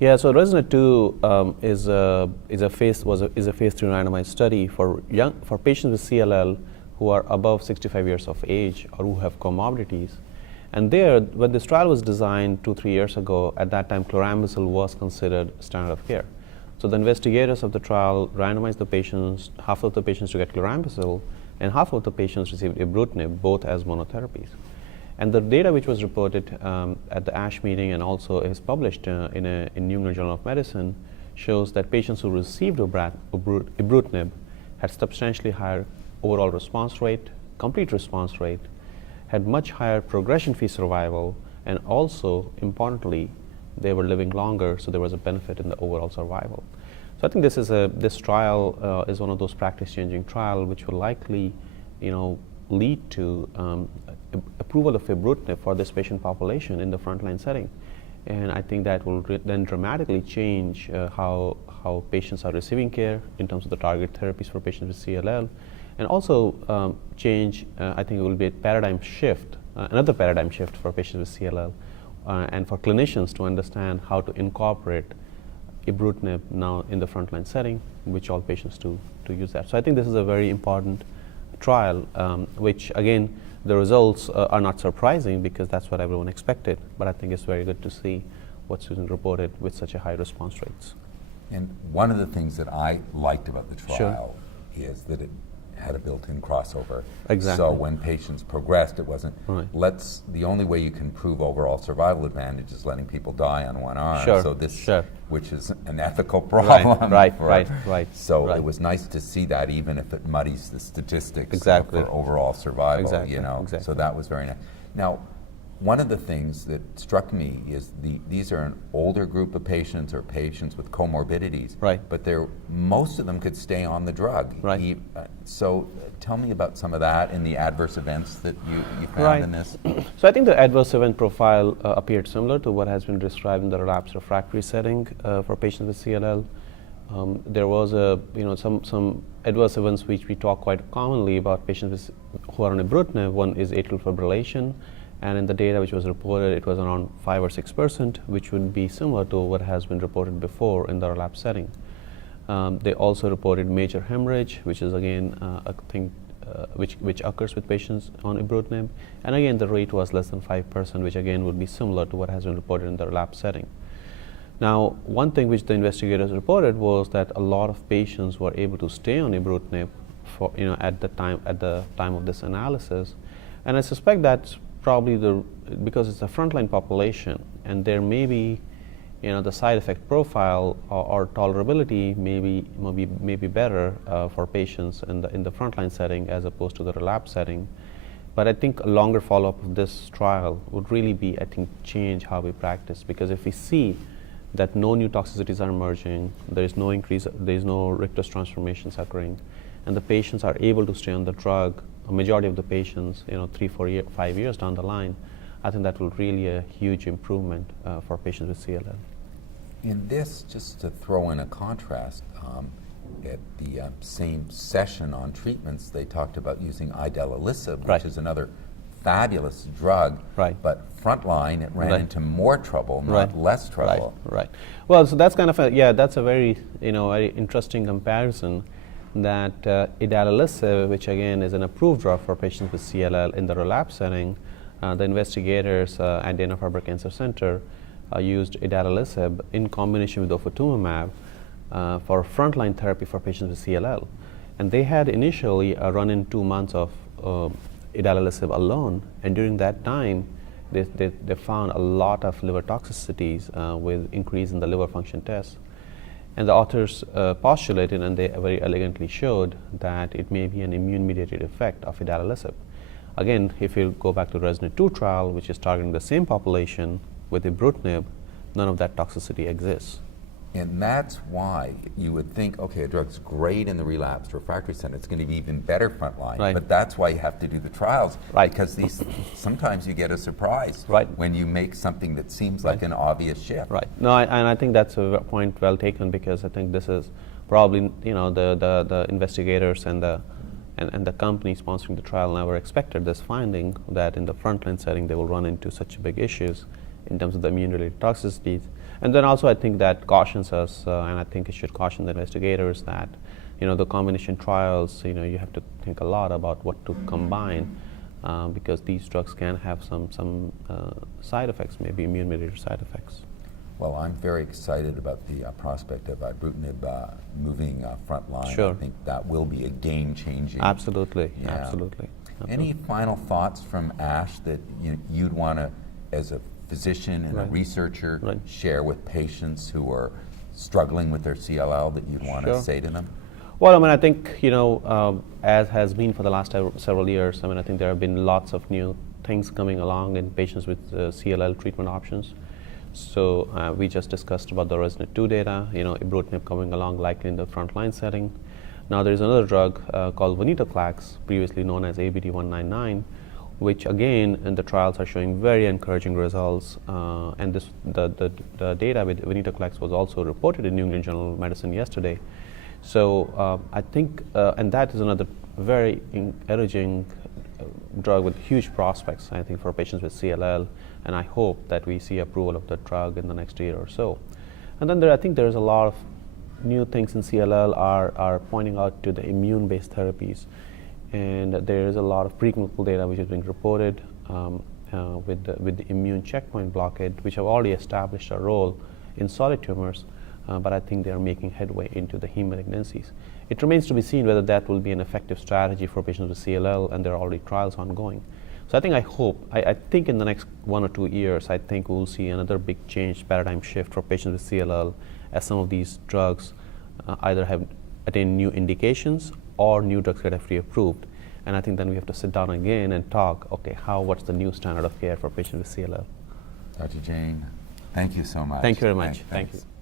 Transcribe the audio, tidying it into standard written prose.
Yeah, so RESONATE-2 is a phase 3 randomized study for patients with CLL who are above 65 years of age or who have comorbidities. And there, when this trial was designed 2-3 years ago, at that time chlorambucil was considered standard of care. So the investigators of the trial randomized the patients, half of the patients to get chlorambucil, and half of the patients received ibrutinib, both as monotherapies. And the data which was reported at the ASH meeting and also is published in New England Journal of Medicine shows that patients who received ibrutinib had substantially higher overall response rate, complete response rate, had much higher progression-free survival, and also, importantly, they were living longer, so there was a benefit in the overall survival. So I think this trial is one of those practice-changing trials which will likely, lead to approval of ibrutinib for this patient population in the frontline setting. And I think that will then dramatically change how patients are receiving care in terms of the target therapies for patients with CLL, and also change, I think it will be a paradigm shift, another paradigm shift for patients with CLL, and for clinicians to understand how to incorporate ibrutinib now in the frontline setting, which all patients to use that. So I think this is a very important trial, which again, the results are not surprising because that's what everyone expected, but I think it's very good to see what's been reported with such a high response rates. And one of the things that I liked about the trial is that it had a built-in crossover. Exactly. So when patients progressed, it wasn't, Right. the only way you can prove overall survival advantage is letting people die on one arm. Sure, So this, sure. which is an ethical problem. Right. So right. it was nice to see that, even if it muddies the statistics Exactly. for overall survival, Exactly, So exactly. that was very nice. Now, one of the things that struck me is these are an older group of patients or patients with comorbidities, Right. but most of them could stay on the drug. Right. So tell me about some of that and the adverse events that you found Right. in this. So I think the adverse event profile appeared similar to what has been described in the relapsed refractory setting for patients with CLL. There was some adverse events which we talk quite commonly about patients who are on ibrutinib. One is atrial fibrillation, and in the data which was reported, it was around 5 or 6%, which would be similar to what has been reported before in the relapse setting. They also reported major hemorrhage, which is again a thing which occurs with patients on ibrutinib, and again the rate was less than 5%, which again would be similar to what has been reported in the relapse setting. Now, one thing which the investigators reported was that a lot of patients were able to stay on ibrutinib for at the time of this analysis, and I suspect that's probably because it's a frontline population, and there may be the side effect profile or tolerability may be better for patients in the frontline setting as opposed to the relapse setting. But I think a longer follow-up of this trial would really be, I think, change how we practice, because if we see that no new toxicities are emerging, there is no increase, there is no Richter's transformations occurring, and the patients are able to stay on the drug, a majority of the patients, 3, 4, 5 years down the line, I think that will really a huge improvement for patients with CLL. In this, just to throw in a contrast, at the same session on treatments, they talked about using idelalisib, which Right. is another fabulous drug, Right. but frontline, it ran Right. into more trouble, not Right. less trouble. Right. Well, so that's kind of that's a very very interesting comparison. That idelalisib, which again is an approved drug for patients with CLL in the relapse setting, the investigators at Dana-Farber Cancer Center used idelalisib in combination with ofatumumab for frontline therapy for patients with CLL, and they had initially a run-in 2 months of idelalisib alone, and during that time they found a lot of liver toxicities with increase in the liver function tests. And the authors postulated, and they very elegantly showed, that it may be an immune-mediated effect of idelalisib. Again, if you go back to the RESONATE-2 trial, which is targeting the same population with ibrutinib, none of that toxicity exists. And that's why you would think, okay, a drug's great in the relapsed refractory setting, it's going to be even better frontline. Right. But that's why you have to do the trials, Right. because sometimes you get a surprise Right. when you make something that seems like an obvious shift. Right. No, and I think that's a point well taken, because I think this is probably the investigators and the company sponsoring the trial never expected this finding, that in the frontline setting they will run into such big issues in terms of the immune-related toxicities. And then also I think that cautions us, and I think it should caution the investigators that, the combination trials, you have to think a lot about what to combine, because these drugs can have some side effects, maybe immune-mediated side effects. Well, I'm very excited about the prospect of ibrutinib moving frontline. Sure. I think that will be a game-changing. Absolutely, Yeah. absolutely. Any final thoughts from Ash that you'd want to, as a physician and a Right. researcher, Right. share with patients who are struggling with their CLL that you'd want to Sure. say to them? Well, I think, as has been for the last several years, I think there have been lots of new things coming along in patients with CLL treatment options. So we just discussed about the RESONATE-2 data, ibrutinib coming along likely in the frontline setting. Now there's another drug called venetoclax, previously known as ABD199, which again in the trials are showing very encouraging results. And the data with venetoclax was also reported in New England Journal of Medicine yesterday. So I think, and that is another very encouraging drug with huge prospects, I think, for patients with CLL, and I hope that we see approval of the drug in the next year or so. And then I think there's a lot of new things in CLL are pointing out to the immune-based therapies, and there is a lot of preclinical data which is being reported with the immune checkpoint blockade, which have already established a role in solid tumors, but I think they are making headway into the heme malignancies. It remains to be seen whether that will be an effective strategy for patients with CLL, and there are already trials ongoing. So I think in the next 1 or 2 years, I think we'll see another big change, paradigm shift for patients with CLL, as some of these drugs either have attained new indications or new drugs get FDA approved. And I think then we have to sit down again and talk, okay, what's the new standard of care for patients with CLL? Dr. Jain, thank you so much. Thank you very much. Thank Thanks. you.